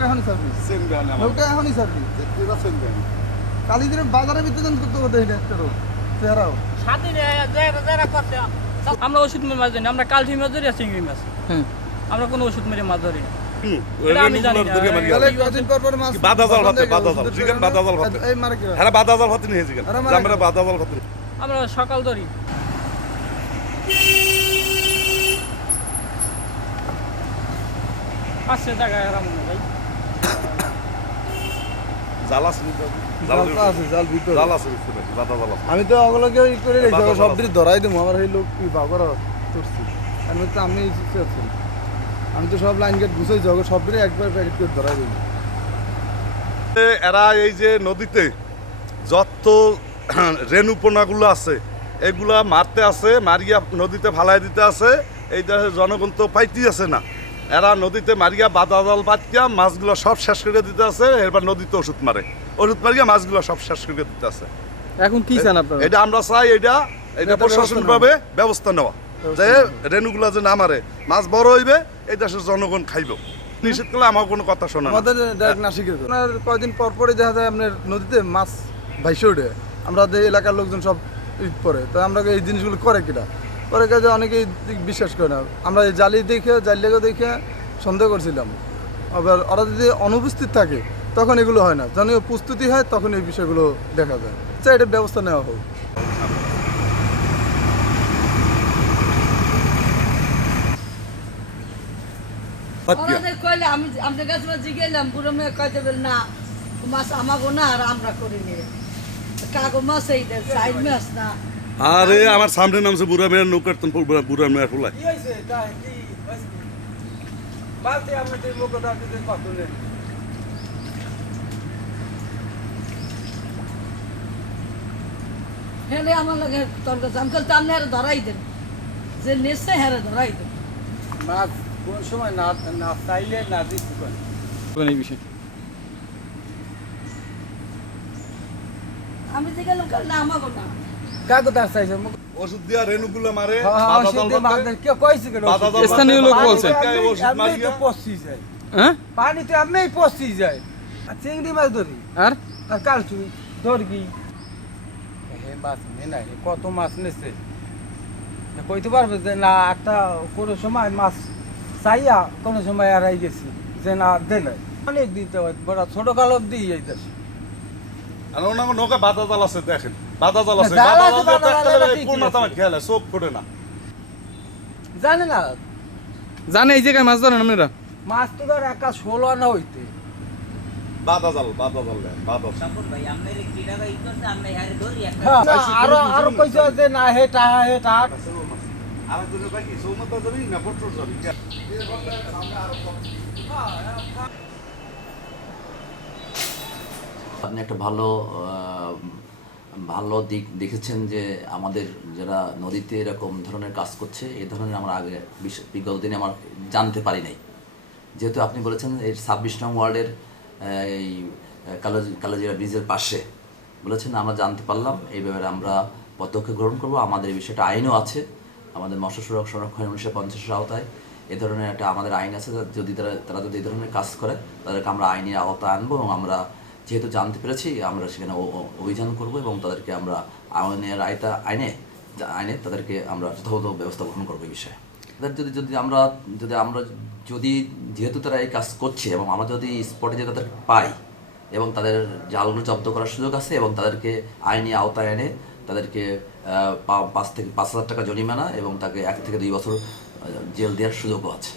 নৌকা এখনই service same দেন আমার। নৌকা এখনই সার্ভিস এরা সেম দেন কালিদিনের বাজারে বিতরণ করতে করতে এটা একটা রোগ চেহারাও। সাদিনে যারা যারা করছে। আমরা ওষুধ মেরে মাছ ধরি আমরা কালফি মাছ ধরি আর চিংড়ি মাছ। হ্যাঁ। আমরা কোনো ওষুধ মেরে মাছ ধরি না। জানি পর পর আমরা গেল। বাদা জাল ভাত আমরা সকাল ধরি। পাঁচশো টাকা এরা মনে হয়। জাল আছে? জাল আছে, আছে আছে। আমি তো অগলকে ই করে রেখেছি সব। দিকে ধরাই দেবো আমার এই লোক কি বাবার করছি আমি তো আমি situation। আমি তো সব লাইন গেট গুছাই যাব সব দিকে একবার প্যাকেট করে ধরাই দেবো এ, এরা এই যে নদীতে যত রেণুপনাগুলো আছে এগুলা মারতে আছে মারিয়া নদীতে ফালাই দিতে আছে এই দেশের জনগণ তো পাইতেই আছে না এরা নদীতে মারিয়া বাদা জাল পাতিয়া মাছগুলো সব শেষ করে দিতে আছে এবার নদীতে ওষুধ মারে। ওষুধ মারিয়া মাছগুলো সব শেষ করে দিতে আছে। এখন কি চান আপনারা? এটা আমরা চাই এটা এটা প্রশাসন ভাবে ব্যবস্থা নেওয়া। যে রেণুগুলা যে না মারে মাছ বড় হইবে এই দেশের জনগণ খাইব। নিষেধ করলে আমার কোনো কথা শোনা আমাদের ডাইরেক্ট। আপনার কয়দিন পর পরে দেখা যায় আপনার নদীতে মাছ ভাইসে ওঠে। আমরা এলাকার লোকজন সব ঈদ করে তো আমরা এই জিনিসগুলো করে কিনা? করে কাজে অনেকেই বিশ্বাস করে না। আমরা জালি দেখে, জালিয়াকে দেখে সন্দেহ করছিলাম। আবার ওরা যদি অনুপস্থিত থাকে, তখন এগুলো হয় না। যখন প্রস্তুতি হয় তখন এই বিষয়গুলো দেখা যায়। আচ্ছা এটা ব্যবস্থা নেওয়া হোক। আমি আমাদের কাছে জিগেলাম মাছ আমরা করিনি। কাগো এই সাইড মাছ না। আরে আমার সামনে নামছে বুড়া মেয়ের নৌকার তো বুড়া বুড়া মেয়ের ফুলাই হেলে আমার লাগে তর্ক আমি কল তামনে হারে ধরাই দেন। যে নেছে হারে ধরাই দেন। মাছ কোন সময় না না চাইলে না দিতে এই বিষয় আমি জিগেলাম কল না আমাগো না। কাগজ চাইছে ওষুধ দিয়া রেণুগুলো মারে হ্যাঁ, বাদা জাল ভাতে, কে কইছে কেন স্থানীয় লোক বলছে। পানি পচি যায়। হ্যাঁ? পানি তো এমনি পচি যায়। আর চিংড়ি মাছ ধরি। আর? আর কাল তুই ধরবি হে মাছ নে না কত মাছ নেছে? কইতে পারবে যে না একটা কোনো সময় মাছ চাইয়া কোনো সময় এড়াই গেছি যে না দিলে অনেক দিতে হয় বড় ছোট কাল অব্দি যাইতেছে আর ওনার নৌকা বাদা জাল আছে দেখেন। বাদা জাল আছে বাদা জাল দেখলে পূর্ণ। তোমার চোখ ফোটে না। জানে না। জানে এই জায়গায় মাছ ধরেন আপনারা? মাছ তো ধর একা ষোলো আনা হইতে। বাদা জাল বাদা জাল বাদা জাল। হ্যাঁ, না, আরও আরও কইছে যে না হে টাহা হে টাহা আর দুটো বাকি সৌমতা যাবি না পট্টর যাবি আপনি একটা ভালো আহ, ভালো দিক দেখেছেন যে আমাদের যারা নদীতে এরকম ধরনের কাজ করছে, এ ধরনের আমরা আগে বিগত দিনে আমার জানতে পারি নাই। যেহেতু আপনি বলেছেন এই ছাব্বিশ নং ওয়ার্ডের এই কালো কালোজিরা ব্রিজের পাশে। বলেছেন, আমরা জানতে পারলাম, এই ব্যাপারে আমরা পদক্ষেপ গ্রহণ করব। আমাদের এই বিষয়টা আইনও আছে। আমাদের মৎস্য সুরক্ষা সংরক্ষণ উনিশশো পঞ্চাশের আওতায় এ ধরনের একটা আমাদের আইন আছে যদি তারা তারা যদি এই ধরনের কাজ করে, তাদেরকে আমরা আইনের আওতায় আনব এবং আমরা যেহেতু জানতে পেরেছি, আমরা সেখানে অভিযান করব এবং তাদেরকে আমরা আইনের আয়তা, আইনে আইনে তাদেরকে আমরা যথাযথ ব্যবস্থা গ্রহণ করব এই বিষয়ে। তাদের যদি যদি আমরা যদি আমরা যদি, যেহেতু তারা এই কাজ করছে এবং আমরা যদি স্পটে যে তাদের পাই এবং তাদের জালগুলো জব্দ করার সুযোগ আছে এবং তাদেরকে আইনি আওতায় এনে তাদেরকে পাঁচ থেকে পাঁচ হাজার টাকা জরিমানা এবং তাকে এক থেকে দুই বছর জেল দেওয়ার সুযোগও আছে।